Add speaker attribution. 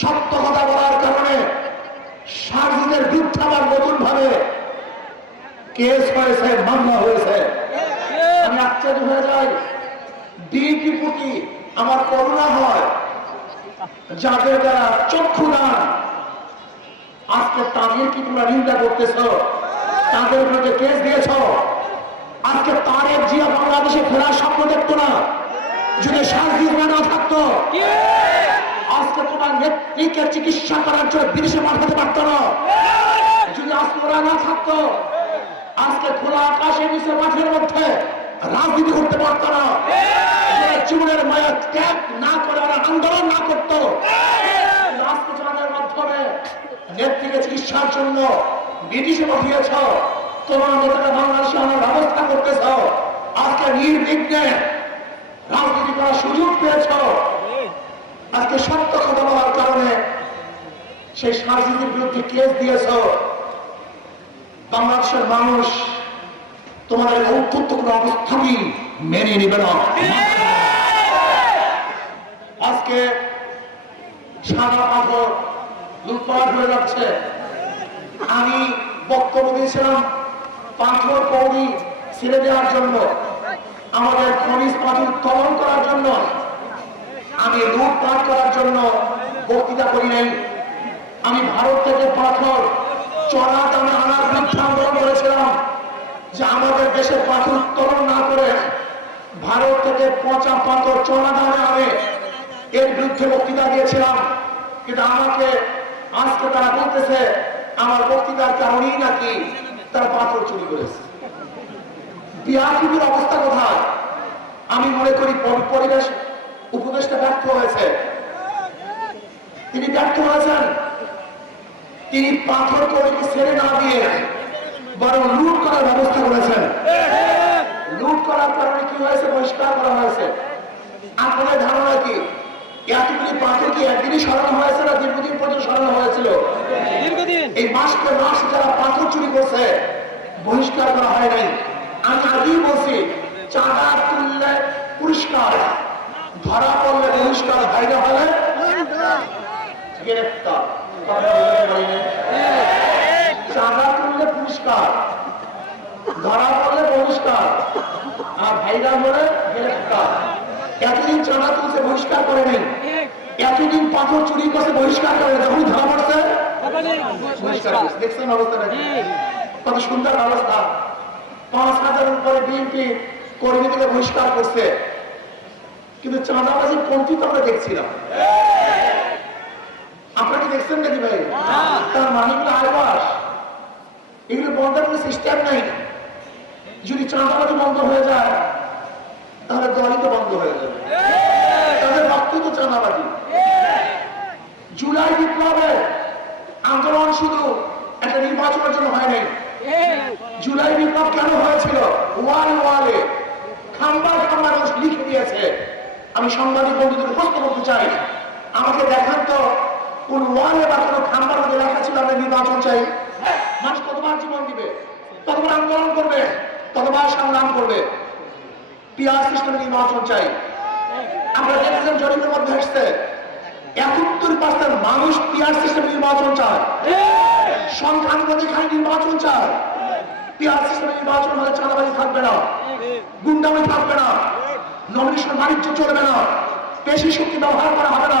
Speaker 1: সত্য কথা বলার কারণে সার্জিদের বিরুদ্ধে আবার নতুন ভাবে কেস হয়েছে, মামলা হয়েছে। আমি আশ্চর্য হয়ে যাই। ডিউটি প্রতি আমার করুণা হয়। যাদের দ্বারা চক্ষু দান, আজকে তাদের কি তোমরা নিন্দা করতেছ? তাদের বিরুদ্ধে কেস দিয়েছ? আজকে তারেক জিয়া বাংলাদেশে ফেরার স্বপ্ন দেখতো না? যদি শান্তির না থাকতো? আজকে তোমার নেত্রীকে চিকিৎসা করার জন্য বিদেশে পাঠাতে পারতো না। যদি আজকে ওরা না থাকতো। আজকে খোলা আকাশে নিচে মাঠের মধ্যে রাজনীতি করতে পারতো না। জীবনের মায়া ত্যাগ না করে ওরা আন্দোলন না করতো। আজকে মাধ্যমে নেত্রীকে চিকিৎসার জন্য ব্রিটিশে পাঠিয়েছ তোমার নেতারা বাংলাদেশে আনার ব্যবস্থা করতেছ। আজকে নির্বিঘ্নে রাজনীতি করার সুযোগ পেয়েছ। আজকে সত্য কথা বলার কারণে সেই সার্জিদের বিরুদ্ধে কেস দিয়েছ। বাংলাদেশের মানুষ তোমার এই ঔদ্ধত্য কোনো অবস্থাতেই মেনে নেবে না। আজকে সাদা পাথর লুটপাট হয়ে যাচ্ছে। আমি বক্তব্য দিয়েছিলাম পাথর কৌড়ি ছেড়ে দেওয়ার জন্য, আমাদের খনিজ পাথর উত্তোলন করার জন্য। আমি লুটপাট করার জন্য বক্তৃতা করি নাই। আমি ভারত থেকে পাথর, চড়া দামে আনার বিরুদ্ধে আন্দোলন করেছিলাম যে আমাদের দেশে পাথর উত্তোলন না করে ভারত থেকে পচা পাথর, চড়া দামে আনে। এর বিরুদ্ধে বক্তৃতা দিয়েছিলাম। কিন্তু আমাকে আজকে তারা বলতেছে, আমার বক্তৃতার কারণেই নাকি তারা পাথর চুরি করেছে। বিহারিবির অবস্থা কোথায়? আমি মনে করি পরিবেশ উপদেশটা ব্যর্থ হয়েছে। তিনি ব্যর্থ হয়েছেন। তিনি পাথর করিকে ছেড়ে না দিয়ে বরং লুট করার ব্যবস্থা করেছেন। লুট করার কারণে কি হয়েছে বহিষ্কার করা হয়েছে। আপনাদের ধারণা কি? এতগুলি পাথর কি একদিনই সরানো হয়েছে না দীর্ঘদিন পর্যন্ত সরানো হয়েছিল? এই মাসকে মাস যারা পাথর চুরি করছে বহিষ্কার করা হয় নাই আমি আগেই বলছি চাঁদা তুললে পুরস্কার ধরা পড়লে বহিষ্কার হয় না হলে চাঁদা পুরস্কার, ধরা পড়লে বহিষ্কার করে নেই। এতদিন পাথর চুরি করছে, বহিষ্কার করে। যখন ধরা পড়ছে দেখছেন অবস্থাটা? কত সুন্দর অবস্থা। পাঁচ হাজারের উপরে বিএনপি কর্মীদেরকে বহিষ্কার করছে। কিন্তু চাঁদাবাজির কমতি তো আমরা দেখছিলাম। আপনারা কি দেখছেন নাকি ভাই? তার মানিকগুলো আয়বাস এগুলো বন্ধ করে সিস্টেম নাই। যদি চাঁদাবাজি বন্ধ হয়ে যায়, তাহলে দলই তো বন্ধ হয়ে যাবে। তাদের রক্ত তো চাঁদাবাজি। জুলাই বিপ্লবে আন্দোলন শুধু একটা নির্বাচনের জন্য হয় নাই। জুলাই বিপ্লব কেন হয়েছিল? ওয়াল ওয়ালে, খাম্বার খাম্বার লিখে দিয়েছে। আমি সাংবাদিক বন্ধুদের প্রশ্ন করতে চাই। আমাকে দেখান তো কোন ওয়ালে বা কোনো খাম্বার মধ্যে লেখা ছিল আমরা নির্বাচন চাই। মানুষ কতবার জীবন দিবে? ততবার আন্দোলন করবে? ততবার সংগ্রাম করবে? পিয়ার নির্বাচন চাই। আমরা দেখেছেন জরিপের মধ্যে এসছে একাত্তর পার্সেন্ট মানুষ পিয়ার সিস্টেম নির্বাচন চায়। সংখ্যানুপাতিক হারে নির্বাচন চায়। পিয়ার সিস্টেমে নির্বাচন হলে চাঁদাবাজি থাকবে না, গুন্ডামি থাকবে না নমিনেশন বাণিজ্য চলবে না, পেশি শক্তি ব্যবহার করা হবে না।